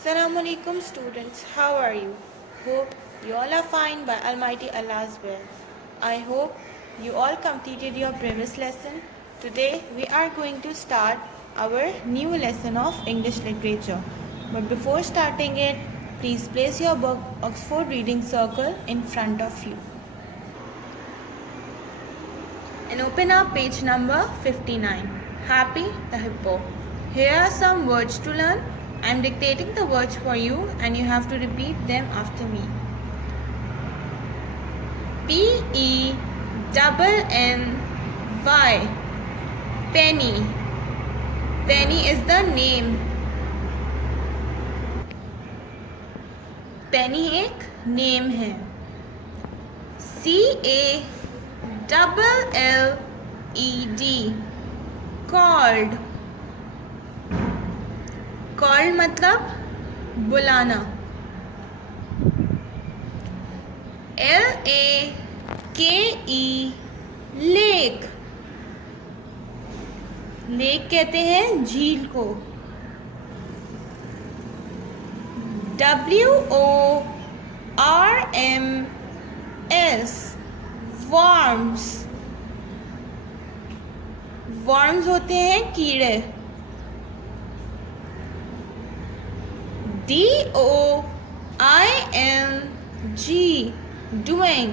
Assalamu alaikum students, how are you? Hope you all are fine by Almighty Allah's will. I hope you all completed your previous lesson. Today we are going to start our new lesson of English literature. But before starting it, please place your book Oxford Reading Circle in front of you. And open up page number 59. Happy the Hippo. Here are some words to learn. I am dictating the words for you and you have to repeat them after me. Penny. Penny. Penny is the name. Penny एक name है. CALLED called. Called मतलब बुलाना. LAKE lake. Lake कहते हैं झील को. WORMS worms. worms होते हैं कीड़े. DOING doing.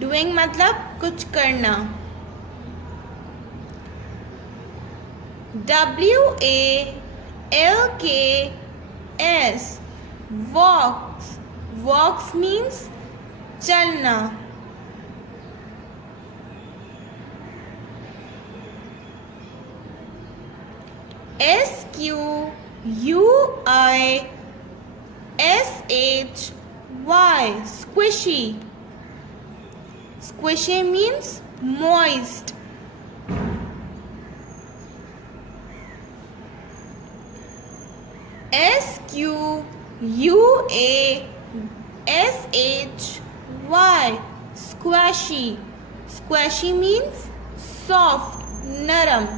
doing मतलब कुछ करना. WALKS walks. walks means चलना. SQUISHY squishy. Squishy means moist. SQUASHY squashy. Squashy means soft, naram.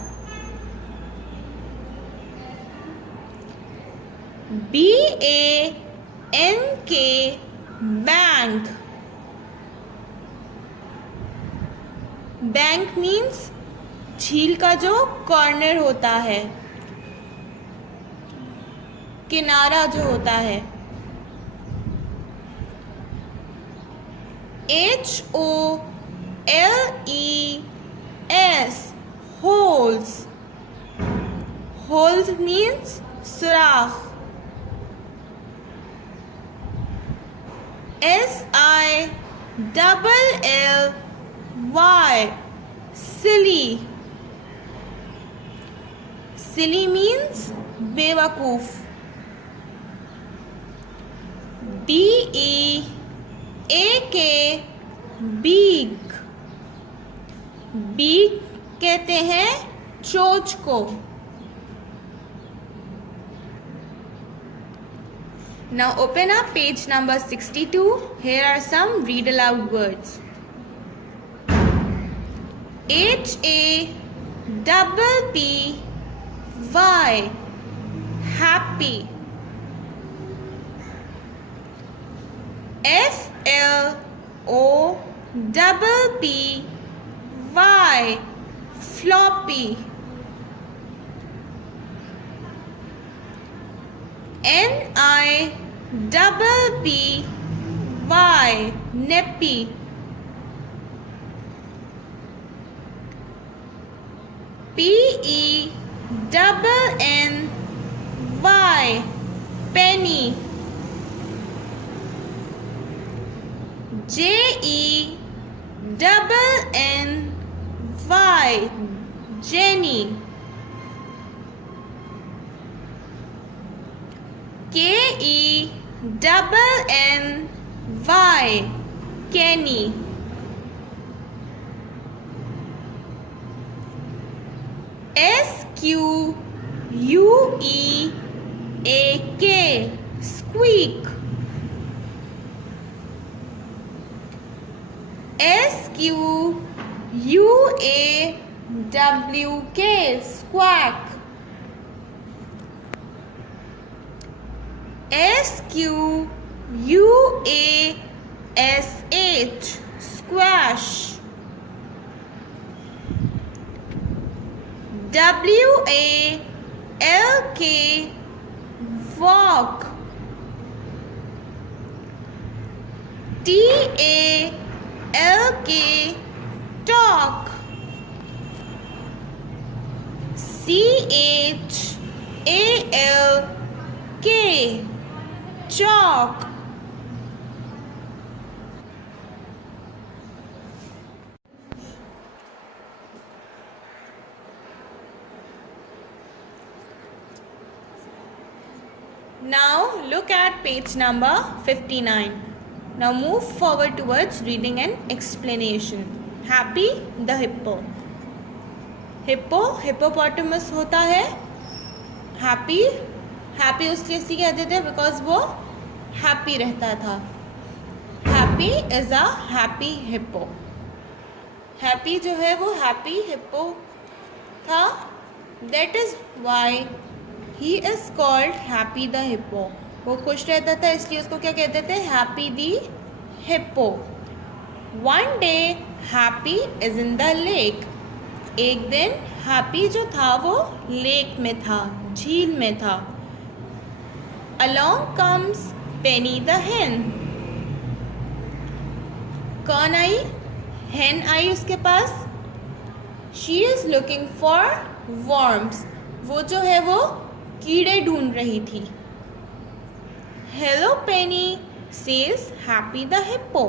BANK bank. Bank means झील का जो कॉर्नर होता है, किनारा जो होता है. HOLES holes. holes मीन्स सुराख. SILLY silly. silly means बेवकूफ. BEAK beak. beak कहते हैं चोंच को. Now open up page number 62. Here are some read aloud words. HAPPY happy. FLOPPY floppy. NIPPY nippy. PENNY penny. JENNY Jenny. KENNY Kenny. SQUEAK squeak. SQUAWK, squawk. SQUAK, squawk. SQUAWK, squawk. SQUAWK, squawk. SQUAWK, squawk. SQUAWK, squawk. SQUAWK, squawk. SQUAWK, squawk. SQUAWK, squawk. SQUAWK, squawk. SQUAWK, squawk. SQUASH, squash. WALK, walk. TALK, talk. CHALK, chalk. Now look at page number 59. Now move forward towards reading and explanation. Happy the hippo. Hippo, hippopotamus होता है. Happy, happy उसके इसी कहते थे because वो happy रहता था. Happy is a happy hippo. Happy जो है वो happy hippo था. That is why he is called happy the hippo. वो खुश रहता था इसलिए उसको क्या कहते थे? happy the hippo. One day happy is in the lake. एक दिन happy जो था वो लेक में था, झील में था. Along comes Penny the hen. कौन आई? hen आई उसके पास. She is looking for worms. वो जो है वो कीड़े ढूंढ रही थी. Hello Penny, says Happy the hippo.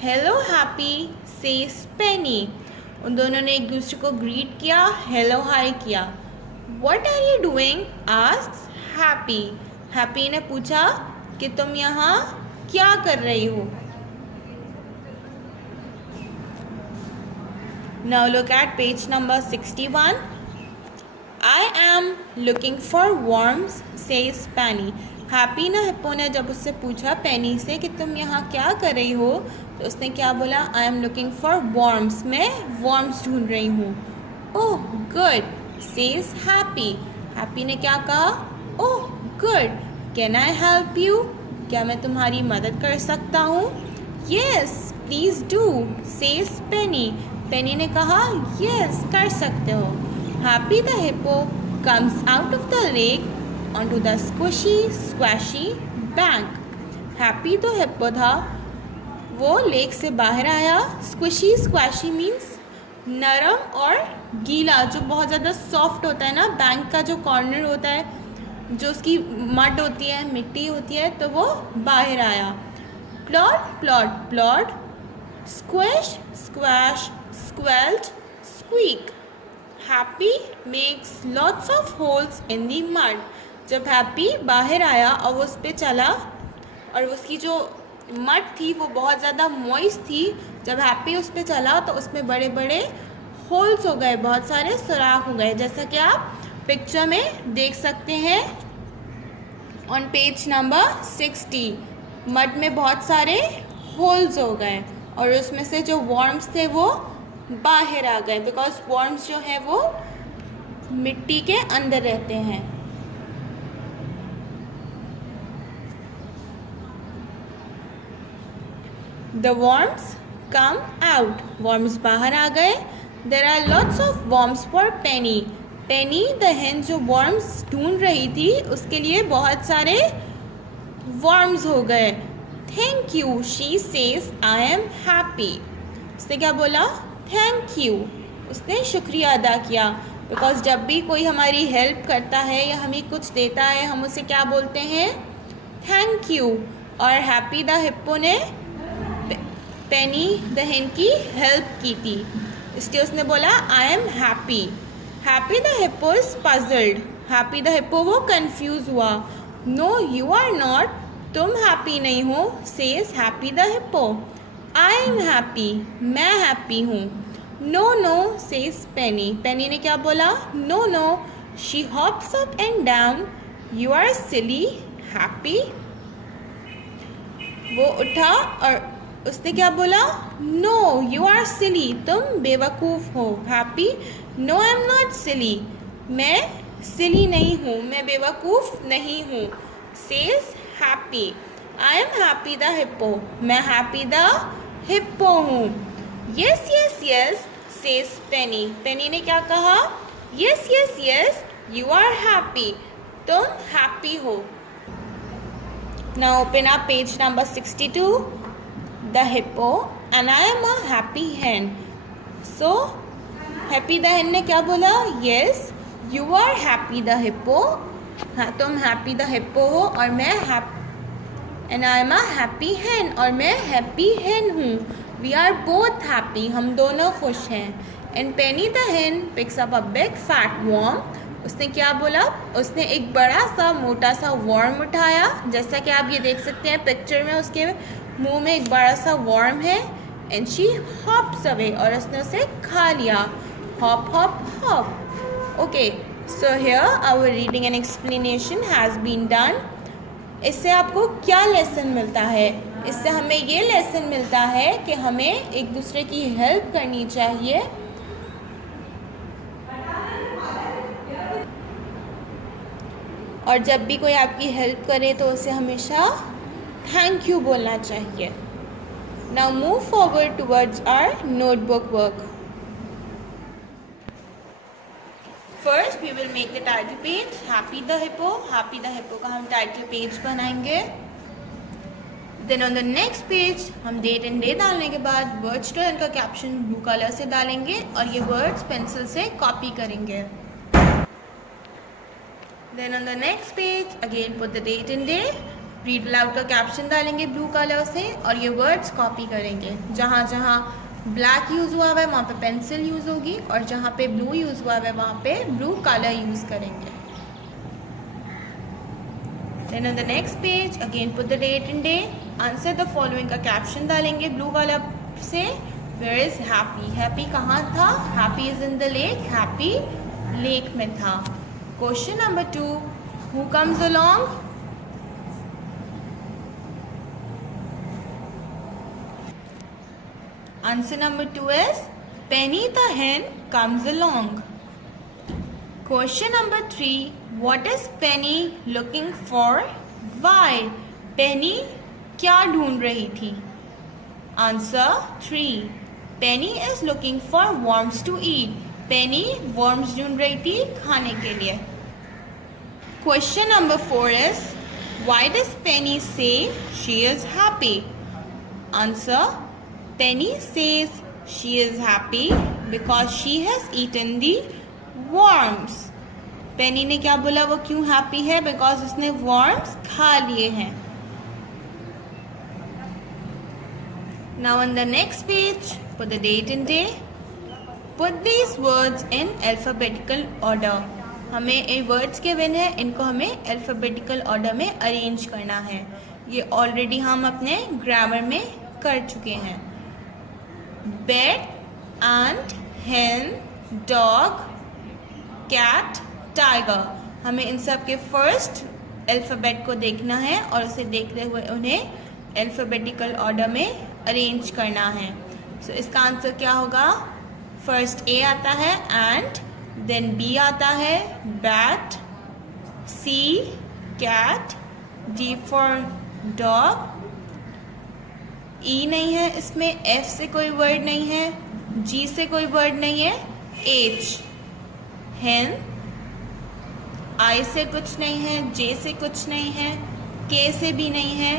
Hello Happy, says Penny. उन दोनों ने एक दूसरे को ग्रीट किया, हेलो हाय किया. What are you doing? asks Happy. Happy ने पूछा कि तुम यहाँ क्या कर रही हो. Now look at page number 61. I am looking for worms, says Penny. Happy ना हिप्पो ने जब उससे पूछा पेनी से कि तुम यहाँ क्या कर रही हो, तो उसने क्या बोला? I am looking for worms. मैं वर्म्स ढूंढ रही हूँ. Oh good, says happy. Happy ने क्या कहा? Oh good, can I help you? क्या मैं तुम्हारी मदद कर सकता हूँ? Yes please do, says Penny. Penny ने कहा यस कर सकते हो. Happy the hippo comes out of the lake onto the squishy squashy bank. Happy तो हिप्पो था, वो लेक से बाहर आया. स्क्विशी स्क्वैशी मीन्स नरम और गीला, जो बहुत ज़्यादा सॉफ्ट होता है ना. बैंक का जो कॉर्नर होता है, जो उसकी मड होती है, मिट्टी होती है, तो वो बाहर आया. Plot plot plot, squish squash squelch squeak. Happy makes lots of holes in the mud. जब हैप्पी बाहर आया और वो उस पर चला और उसकी जो मड थी वो बहुत ज़्यादा मॉइस्ट थी, जब हैप्पी उस पर चला तो उसमें बड़े बड़े होल्स हो गए, बहुत सारे सुराख हो गए, जैसा कि आप पिक्चर में देख सकते हैं ऑन पेज नंबर 60. मड में बहुत सारे होल्स हो गए और उसमें से जो वर्म्स थे वो बाहर आ गए, बिकॉज वर्म्स जो है वो मिट्टी के अंदर रहते हैं. The worms come out. Worms बाहर आ गए. There are lots of worms for Penny. Penny the hen जो worms ढूंढ रही थी उसके लिए बहुत सारे worms हो गए. Thank you, she says. I am happy. उसने क्या बोला? Thank you. उसने शुक्रिया अदा किया. Because जब भी कोई हमारी हेल्प करता है या हमें कुछ देता है, हम उसे क्या बोलते हैं? Thank you. और हैप्पी द हिप्पो ने पेनी द हेन की हेल्प की थी, इसलिए उसने बोला I am happy. Happy the hippo is puzzled. Happy the hippo वो कंफ्यूज हुआ. नो यू आर नॉट, तुम हैप्पी नहीं हो, says happy the hippo. I am happy, मैं हैप्पी हूँ. No no, says Penny. Penny ने क्या बोला? No no. She hops up and down. You are silly. Happy वो उठा और उसने क्या बोला? नो यू आर सिली, तुम बेवकूफ़ हो. Happy no I am not silly, मैं सिली नहीं हूँ, मैं बेवकूफ़ नहीं हूँ. says happy. I am happy the hippo. मैं happy the hippo हूँ. Yes, yes, yes, says Penny. Penny ने क्या कहा? Yes, yes, yes, you are happy. तुम happy हो. Now open up page number 62. The hippo and I am a happy hen. So happy the hen ने क्या बोला? Yes, you are happy the hippo. हाँ, तुम happy the hippo हो और मैं happy and I am a happy hen और मैं happy hen हूँ. We are both happy. हम दोनों खुश हैं. And Penny the hen picks up a big fat worm. उसने क्या बोला? उसने एक बड़ा सा मोटा सा वर्म उठाया. जैसा कि आप ये देख सकते हैं पिक्चर में, उसके मुंह में एक बड़ा सा वर्म है. And she hops away. और उसने उसे खा लिया. Hop, hop, hop. Okay, so here our reading and explanation has been done. इससे आपको क्या लेसन मिलता है? इससे हमें ये लेसन मिलता है कि हमें एक दूसरे की हेल्प करनी चाहिए. और जब भी कोई आपकी हेल्प करे तो उसे हमेशा थैंक यू बोलना चाहिए. Now move forward towards our notebook work. First we will make the title page. Happy the hippo. Happy the hippo का हम title page बनाएंगे. Then on the next page हम date and day डालने के बाद words to इनका caption blue color से डालेंगे और ये words pencil से copy करेंगे. Then on the next page again put the date and day. Read aloud का caption डालेंगे blue color से और ये words copy करेंगे. जहाँ जहाँ ब्लैक यूज़ हुआ है वहाँ पे पेंसिल यूज़ होगी और जहाँ पे ब्लू यूज़ हुआ है वहाँ पे ब्लू कलर यूज़ करेंगे. Then on the next page again put the date and day. Answer the following का caption डालेंगे blue कलर से. Where is happy? Happy कहाँ था? Happy is in the lake. Happy lake में था. Question number 2. Who comes along? Answer number 2 is Penny the hen comes along. Question number 3. What is Penny looking for? Why? Penny क्या ढूंढ रही थी? Answer 3. Penny is looking for worms to eat. Penny worms ढूंढ रही थी खाने के लिए. Question number 4 is why does Penny say she is happy? Answer. Penny says she is happy because she has eaten the worms. Penny ने क्या बोला? वो क्यों happy है? Because उसने worms खा लिए हैं. Now on the next page, put the date and day. Put these words in alphabetical order. हमें ये words के गिवन है, इनको हमें alphabetical order में arrange करना है. ये already हम अपने grammar में कर चुके हैं. Bed, ant, hen, dog, cat, tiger. हमें इन सब के फर्स्ट अल्फ़ाबेट को देखना है और उसे देखते हुए उन्हें अल्फ़ाबेटिकल ऑर्डर में अरेंज करना है. सो इसका आंसर क्या होगा? फर्स्ट ए आता है एंट, देन बी आता है bat, C cat, D for dog, E नहीं है इसमें, एफ से कोई वर्ड नहीं है, जी से कोई वर्ड नहीं है, एच हेन, आई से कुछ नहीं है, जे से कुछ नहीं है, के से भी नहीं है.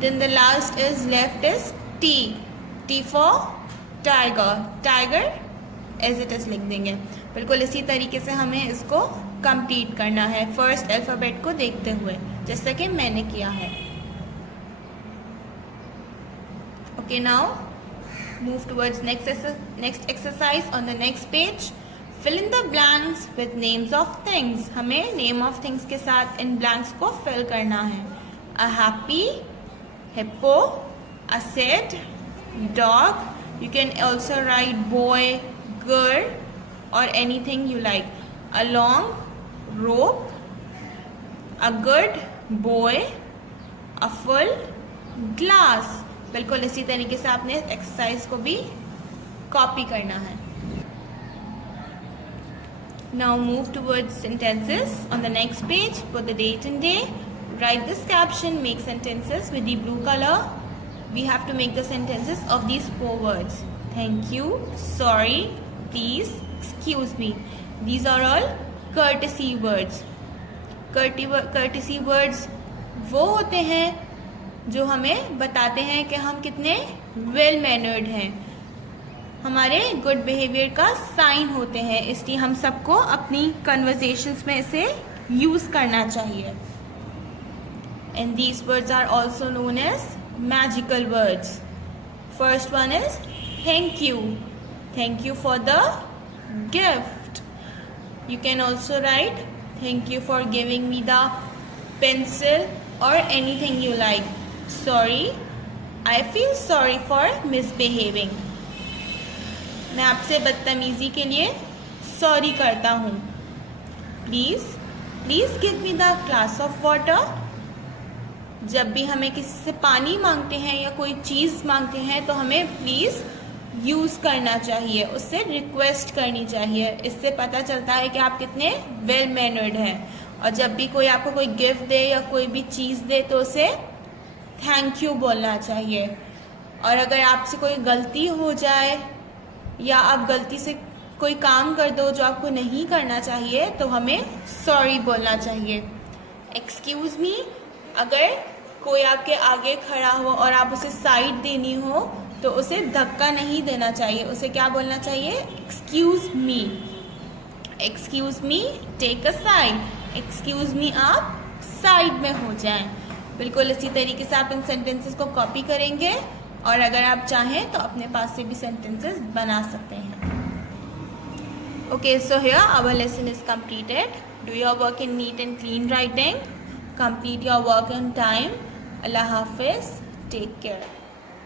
Then the last is left is T. T for tiger. Tiger as it is लिख देंगे. बिल्कुल इसी तरीके से हमें इसको कंप्लीट करना है फर्स्ट अल्फ़ाबेट को देखते हुए, जैसा कि मैंने किया है. Okay, now move towards next exercise on the next page. Fill in the blanks with names of things. हमें name of things के साथ इन blanks को fill करना है. A happy, hippo, a sad, dog. You can also write boy, girl, or anything you like. A long rope, a good boy, a full glass. बिल्कुल इसी तरीके से आपने एक्सरसाइज को भी कॉपी करना है. Now move towards sentences. On the next page, put the date and day. Write this caption, make sentences with the blue color. We have to make the sentences of these 4 words. Thank you, sorry, please, excuse me. These are all courtesy words. Courtesy words वो होते हैं जो हमें बताते हैं कि हम कितने वेल मैनर्ड हैं, हमारे गुड बिहेवियर का साइन होते हैं, इसलिए हम सबको अपनी कन्वर्सेशंस में इसे यूज करना चाहिए. And these words are also known as magical words. First one is thank you. Thank you for the gift. You can also write thank you for giving me the pencil or anything you like. Sorry, I feel sorry for misbehaving. मैं आपसे बदतमीजी के लिए sorry करता हूँ. Please give me the glass of water. जब भी हमें किसी से पानी मांगते हैं या कोई चीज़ मांगते हैं तो हमें प्लीज़ यूज़ करना चाहिए, उससे रिक्वेस्ट करनी चाहिए. इससे पता चलता है कि आप कितने वेल मैनर्ड हैं. और जब भी कोई आपको कोई गिफ्ट दे या कोई भी चीज़ दे तो उसे थैंक यू बोलना चाहिए. और अगर आपसे कोई गलती हो जाए या आप गलती से कोई काम कर दो जो आपको नहीं करना चाहिए तो हमें सॉरी बोलना चाहिए. एक्सक्यूज़ मी, अगर कोई आपके आगे खड़ा हो और आप उसे साइड देनी हो तो उसे धक्का नहीं देना चाहिए, उसे क्या बोलना चाहिए? Excuse me. Excuse me, take a side. Excuse me, आप साइड में हो जाएं. बिल्कुल इसी तरीके से आप इन सेंटेंसेस को कॉपी करेंगे और अगर आप चाहें तो अपने पास से भी सेंटेंसेस बना सकते हैं. Okay, so here our lesson is completed. Do your work in neat and clean writing. Complete your work on time. Allah Hafiz. Take care.